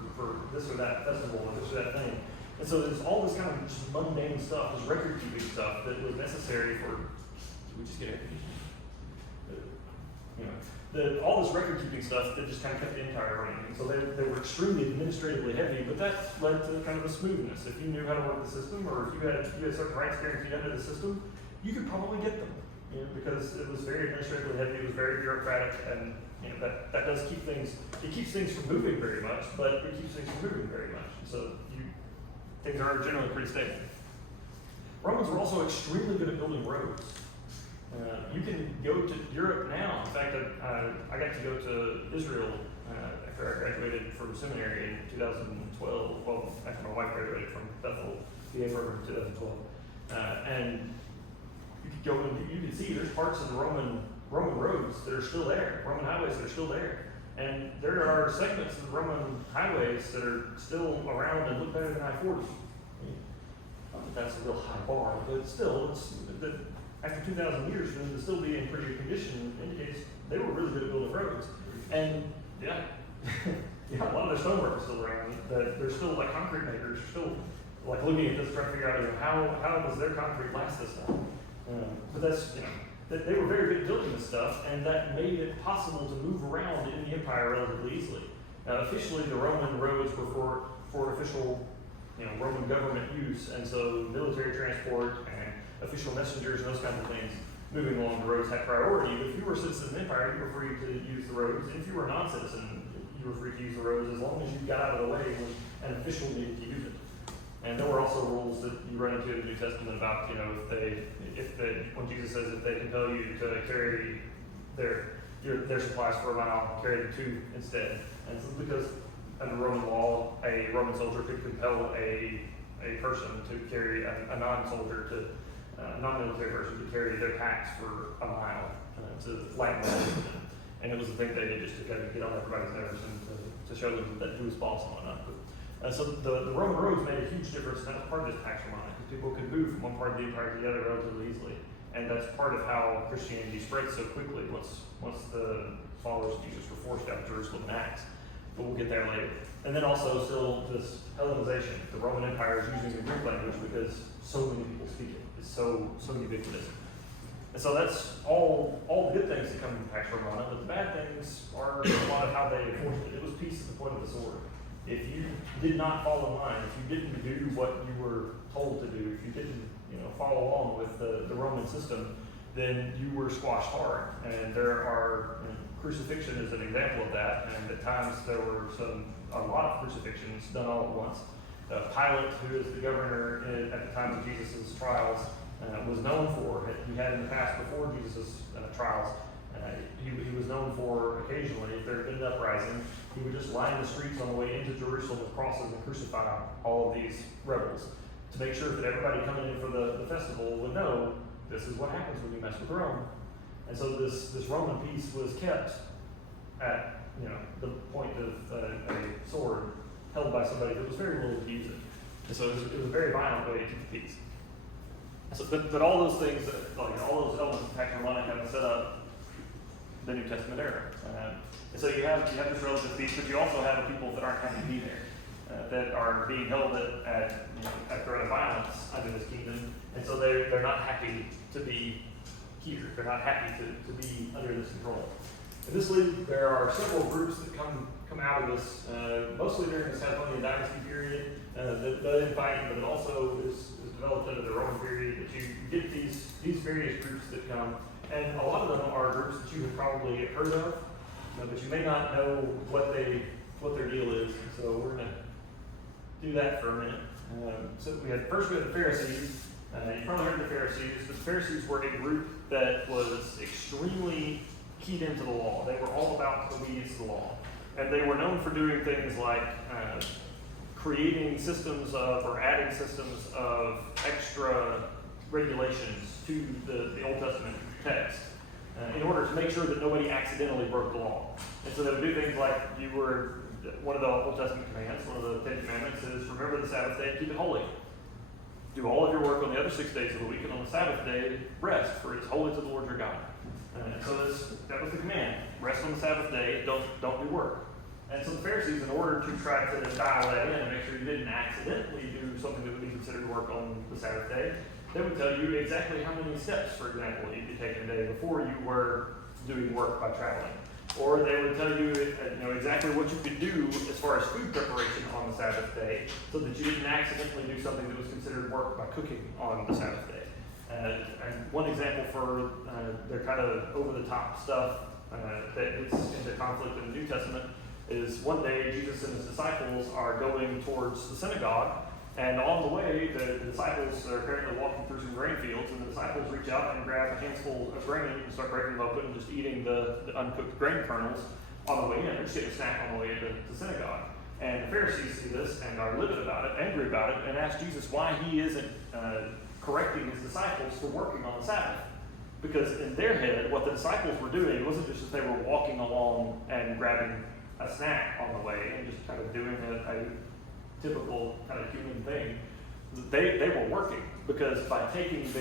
this or that festival or this or that thing. And so there's all this kind of just mundane stuff, this record keeping stuff that was necessary for, did we just get air conditioning? all this record keeping stuff that just kind of kept the empire running. And so they were extremely administratively heavy, but that led to kind of a smoothness. If you knew how to work the system, or if you had certain rights guaranteed under the system, you could probably get them. Because it was very administratively heavy, it was very bureaucratic, and that does keep things. It keeps things from moving very much, but it keeps things from moving very much. So things are generally pretty stable. Romans were also extremely good at building roads. You can go to Europe now. In fact, I got to go to Israel after I graduated from seminary in 2012. Well, after my wife graduated from Bethel BA program in 2012, and you could go and you could see there's parts of the Roman roads that are still there, Roman highways that are still there, and there are segments of the Roman highways that are still around and look better than I-40. Not that that's a real high bar, but still, after 2,000 years, for them to still be in pretty good condition indicates they were really good at building roads. And yeah, a lot of their stonework is still around. They're still like concrete makers, still like looking at this, trying to figure out how does their concrete last this long. But that's they were very good at building this stuff, and that made it possible to move around in the empire relatively easily. Officially, the Roman roads were for official, Roman government use, and so military transport and official messengers and those kinds of things moving along the roads had priority. But if you were a citizen of the empire, you were free to use the roads, and if you were a non-citizen, you were free to use the roads as long as you got out of the way when an official needed to use it. And there were also rules that you run into in the New Testament about, when Jesus says if they compel you to carry their supplies for a mile, carry the two instead. And so because under Roman law, a Roman soldier could compel a person to carry a non-soldier non-military person to carry their packs for a mile to lighten them. And it was a thing they did just to kind of get on everybody's nerves and to show them that who was boss and whatnot. So the Roman roads made a huge difference, and that was part of this Pax Romana, because people could move from one part of the empire to the other relatively easily. And that's part of how Christianity spread so quickly once the followers of Jesus were forced out of Jerusalem in Acts. But we'll get there later. And then also still this Hellenization. The Roman Empire is using the Greek language because so many people speak it. It's so ubiquitous. And so that's all the good things that come from Pax Romana, but the bad things are a lot of how they enforced it. It was peace at the point of the sword. If you did not fall in line, if you didn't do what you were told to do, if you didn't, follow along with the Roman system, then you were squashed hard. And there are crucifixion is an example of that. And at times there were a lot of crucifixions done all at once. Pilate, who is the governor at the time of Jesus' trials, was known for. He had in the past before Jesus' trials. He was known for occasionally, if there had been an uprising, he would just line the streets on the way into Jerusalem with crosses and crucify all of these rebels to make sure that everybody coming in for the festival would know this is what happens when you mess with Rome. And so this Roman peace was kept at the point of a sword held by somebody that was very willing to use it. And so it was a very violent way to keep the peace. So, but all those things, all those elements of Pax Romana have set up the New Testament era. And so you have this relative peace, but you also have people that aren't happy to be there, that are being held at threat of violence under this kingdom, and so they're not happy to be here. They're not happy to be under this control. In this league, there are several groups that come out of this, mostly during the Macedonian dynasty period, the infighting, but it also is developed under the Roman period, that you get these various groups that come, and a lot of them are groups that you have probably heard of, but you may not know what their deal is. So we're going to do that for a minute. So we had the Pharisees. You probably heard of the Pharisees. The Pharisees were a group that was extremely keyed into the law. They were all about obedience to the law. And they were known for doing things like creating systems or adding systems of extra regulations to the Old Testament text in order to make sure that nobody accidentally broke the law. And so they would do things like one of the Old Testament commands, one of the 10 Commandments is remember the Sabbath day and keep it holy. Do all of your work on the other 6 days of the week, and on the Sabbath day, rest, for it is holy to the Lord your God. And so that was the command. Rest on the Sabbath day, don't do work. And so the Pharisees, in order to try to dial that in and make sure you didn't accidentally do something that would be considered work on the Sabbath day, they would tell you exactly how many steps, for example, you'd be taking a day before you were doing work by traveling. Or they would tell you, exactly what you could do as far as food preparation on the Sabbath day, so that you didn't accidentally do something that was considered work by cooking on the Sabbath day. And one example for their kind of over-the-top stuff that is into conflict in the New Testament is one day Jesus and his disciples are going towards the synagogue, and on the way, the disciples are apparently walking through some grain fields, and the disciples reach out and grab a handful of grain and start breaking them open and just eating the uncooked grain kernels on the way in. They're just getting a snack on the way into the synagogue. And the Pharisees see this and are livid about it, angry about it, and ask Jesus why he isn't correcting his disciples for working on the Sabbath. Because in their head, what the disciples were doing wasn't just that they were walking along and grabbing a snack on the way and just kind of doing a typical kind of human thing. They were working, because by taking the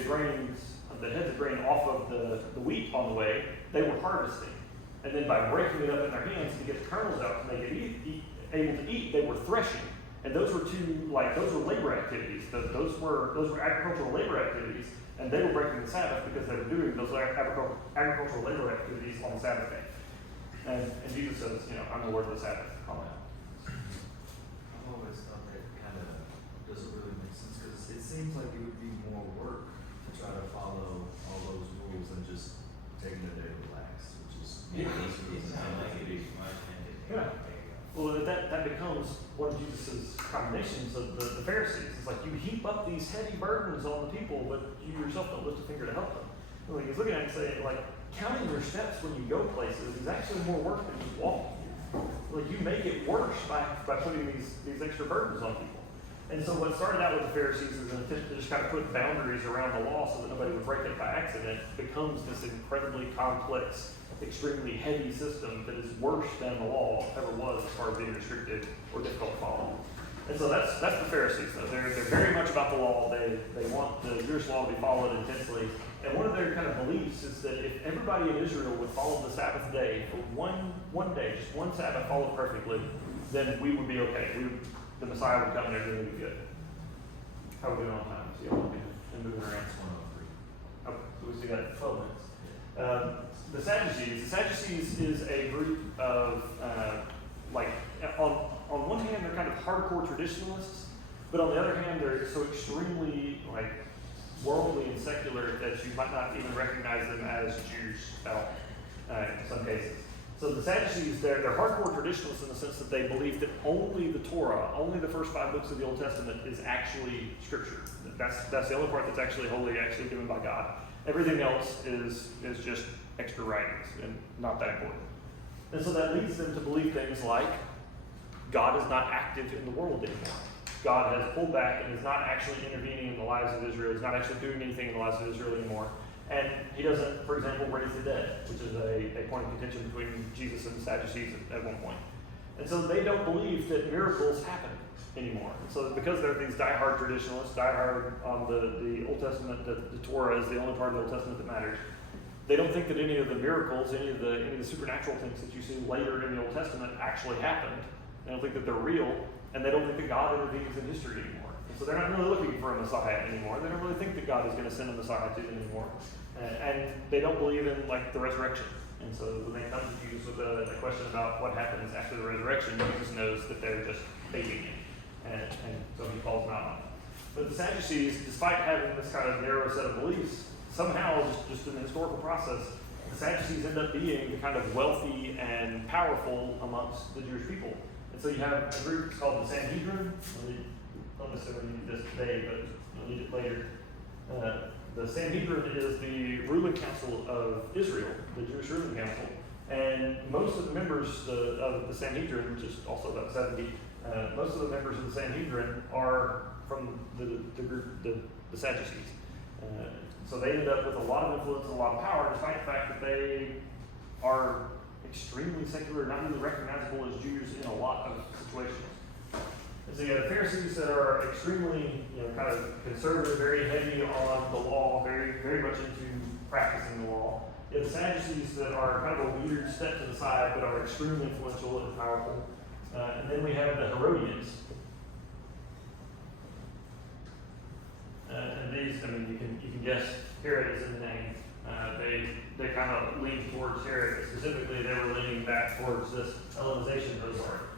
heads of grain off of the wheat on the way, they were harvesting. And then by breaking it up in their hands to get the kernels out to make it able to eat, they were threshing. And those were those were labor activities. Those were agricultural labor activities, and they were breaking the Sabbath because they were doing those agricultural labor activities on the Sabbath day. And Jesus says, I'm the Lord of the Sabbath. Call out. I've always thought that kind of doesn't really make sense, because it seems like it would be more work to try to follow all those rules than just taking a day to relax, which is Yeah. Well, that becomes one of Jesus' condemnations of the Pharisees. It's like, you heap up these heavy burdens on the people, but you yourself don't lift a finger to help them. And he's looking at it and saying, counting your steps when you go places is actually more work than just walking. You make it worse by putting these extra burdens on people. And so what started out with the Pharisees is an attempt to just kind of put boundaries around the law so that nobody would break it by accident, becomes this incredibly complex, extremely heavy system that is worse than the law ever was as far as being restrictive or difficult to follow. And so that's the Pharisees, though. They're very much about the law. They want the Jewish law to be followed intensely. And one of their kind of beliefs is that if everybody in Israel would follow the Sabbath day for one day, just one Sabbath followed perfectly, then we would be okay. The Messiah would come and everything would be good. How are we doing on time? See, I'm moving around. Oh, so we still got 12 minutes. The Sadducees is a group of, on one hand, they're kind of hardcore traditionalists, but on the other hand, they're so extremely, worldly and secular that you might not even recognize them as Jews in some cases. So the Sadducees, they're hardcore traditionalists in the sense that they believe that only the Torah, only the first 5 books of the Old Testament is actually Scripture. That's the only part that's actually holy, actually given by God. Everything else is just extra writings and not that important. And so that leads them to believe things like God is not active in the world anymore. God has pulled back and is not actually intervening in the lives of Israel. He's not actually doing anything in the lives of Israel anymore. And he doesn't, for example, raise the dead, which is a point of contention between Jesus and the Sadducees at one point. And so they don't believe that miracles happen anymore. And so because they're these diehard traditionalists, diehard on the Old Testament, the Torah is the only part of the Old Testament that matters. They don't think that any of the miracles, any of the supernatural things that you see later in the Old Testament actually happened. They don't think that they're real, and they don't think that God intervenes in history anymore. And so they're not really looking for a Messiah anymore. They don't really think that God is going to send a Messiah to them anymore. And they don't believe in the resurrection. And so when they come to Jesus with a question about what happens after the resurrection, Jesus knows that they're just faking it. And so he calls them out on it. But the Sadducees, despite having this kind of narrow set of beliefs, somehow, just in the historical process, the Sadducees end up being the kind of wealthy and powerful amongst the Jewish people. And so you have a group that's called the Sanhedrin. We don't necessarily need this today, but you'll need it later. The Sanhedrin is the ruling council of Israel, the Jewish ruling council. And most of the members of the Sanhedrin, which is also about 70, most of the members of the Sanhedrin are from the group, the Sadducees. So they ended up with a lot of influence and a lot of power, despite the fact that they are extremely secular, not really recognizable as Jews in a lot of situations. And so you have the Pharisees that are extremely, kind of conservative, very heavy on the law, very, very much into practicing the law. You have the Sadducees that are kind of a weird step to the side, but are extremely influential and powerful. And then we have the Herodians. And these, you can guess Herod is in the name. They kind of leaned towards Herod. Specifically, they were leaning back towards this Hellenization of the art.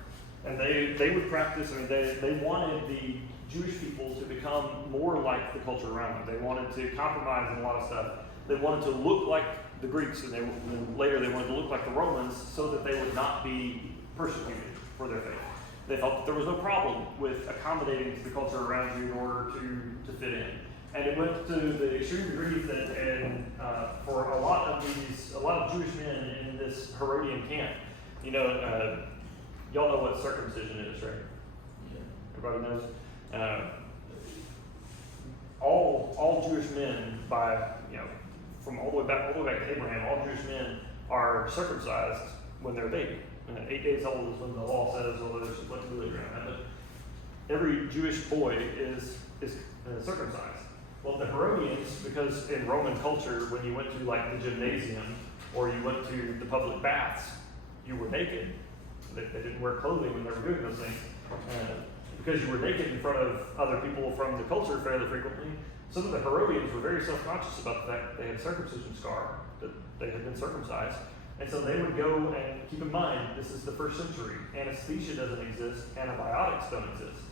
And they would practice, I mean, they wanted the Jewish people to become more like the culture around them. They wanted to compromise in a lot of stuff. They wanted to look like the Greeks, and later they wanted to look like the Romans so that they would not be persecuted for their faith. They felt that there was no problem with accommodating to the culture around you in order to fit in. And it went to the extreme degree that, for a lot of Jewish men in this Herodian camp, y'all know what circumcision is, right? Yeah. Everybody knows. All Jewish men, from all the way back to Abraham, all Jewish men are circumcised when they're a baby. 8 days old is when the law says, although there's flexibility around that. But every Jewish boy is circumcised. Well, the Herodians, because in Roman culture, when you went to like the gymnasium or you went to the public baths, you were naked. They didn't wear clothing when they were doing those things. Because you were naked in front of other people from the culture fairly frequently, some of the Herodians were very self-conscious about the fact that they had a circumcision scar, that they had been circumcised. And so they would go, and keep in mind, this is the 1st century. Anesthesia doesn't exist, antibiotics don't exist.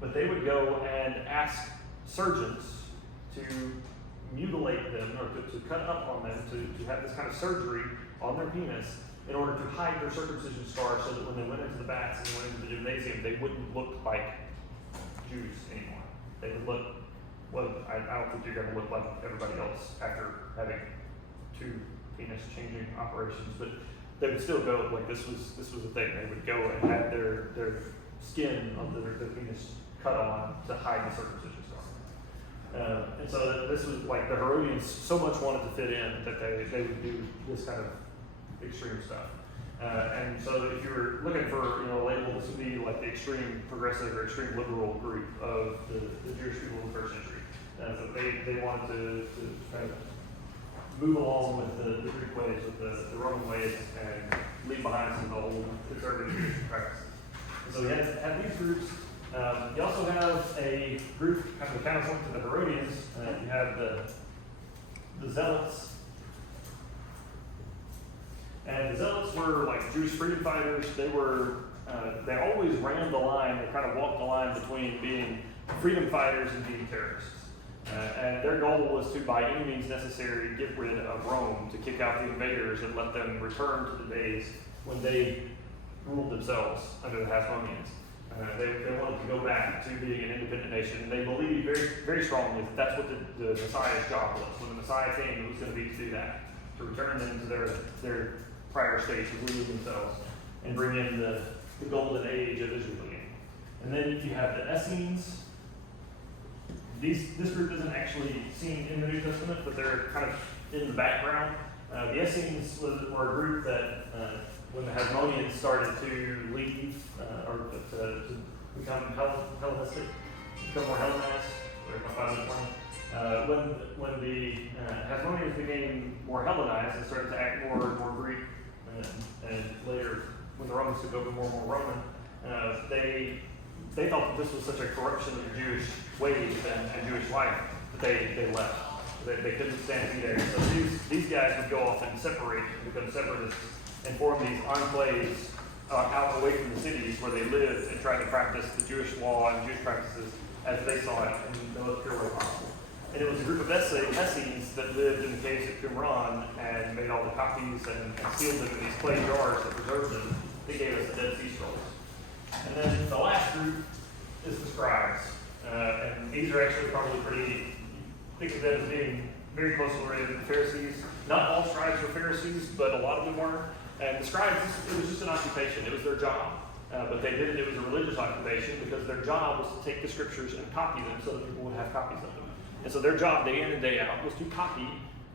But they would go and ask surgeons to mutilate them, or to cut up on them, to have this kind of surgery on their penis in order to hide their circumcision scar so that when they went into the baths and went into the gymnasium, they wouldn't look like Jews anymore. They would look, well, I don't think you're going to look like everybody else after having 2 penis changing operations, but they would still go, like this was the thing. They would go and have their skin of their penis cut on to hide the circumcision scar. And so this was like the Herodians so much wanted to fit in that they would do this kind of extreme stuff. And so if you were looking for a label, this would be like the extreme progressive or extreme liberal group of the Jewish people in the 1st century. So they wanted to kind of move along with the Greek ways, with the Roman ways, and leave behind some of the old conservative Jewish practices. And so we have these groups. You also have a group kind of linked to the Herodians. You have the Zealots. And the Zealots were like Jewish freedom fighters. They always ran the line, they kind of walked the line between being freedom fighters and being terrorists. And their goal was to, by any means necessary, get rid of Rome, to kick out the invaders and let them return to the days when they ruled themselves under the Hasmoneans. They wanted to go back to being an independent nation, and they believed very, very strongly that that's what the Messiah's job was. When the Messiah came, it was going to be to do that, to return them to their prior state, to rule themselves, and bring in the golden age of Israel again. And then you have the Essenes. This group isn't actually seen in the New Testament, but they're kind of in the background. The Essenes were a group that, when the Hasmoneans started to leave, or to become Hellenistic, become more Hellenized, when the Hasmoneans became more Hellenized and started to act more and more Greek, and later, when the Romans took over more and more Roman, they thought that this was such a corruption of the Jewish ways and Jewish life that they left. They couldn't stand to be there. So these guys would go off and separate and become separatists and form these enclaves out away from the cities where they lived and tried to practice the Jewish law and Jewish practices as they saw it in the most pure way possible. And it was a group of Essenes that lived in the caves at Qumran and made all the copies and sealed them in these clay jars that preserved them. They gave us the Dead Sea Scrolls. And then the last group is the scribes. And these are actually probably pretty, think of them as being very closely related to the Pharisees. Not all scribes were Pharisees, but a lot of them were. And the scribes, it was just an occupation. It was their job. But they did it was a religious occupation because their job was to take the scriptures and copy them so that people would have copies of them. And so their job day in and day out was to copy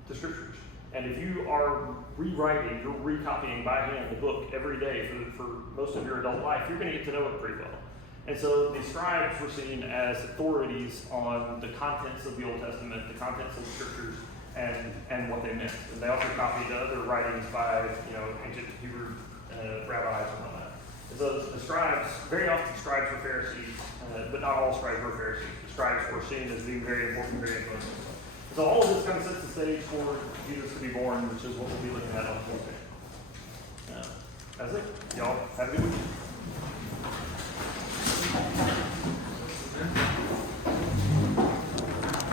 the scriptures. And if you are rewriting, you're recopying by hand the book every day for most of your adult life, you're going to get to know it pretty well. And so the scribes were seen as authorities on the contents of the Old Testament, the contents of the scriptures, and what they meant. And they also copied other writings by ancient Hebrew rabbis and all that. And so the scribes, very often scribes were Pharisees, but not all scribes were Pharisees. The scribes were seen as being very important, very influential. So all of this kind of sets the stage for Jesus to be born, which is what we'll be looking at on Tuesday. That's it. Y'all have a good week.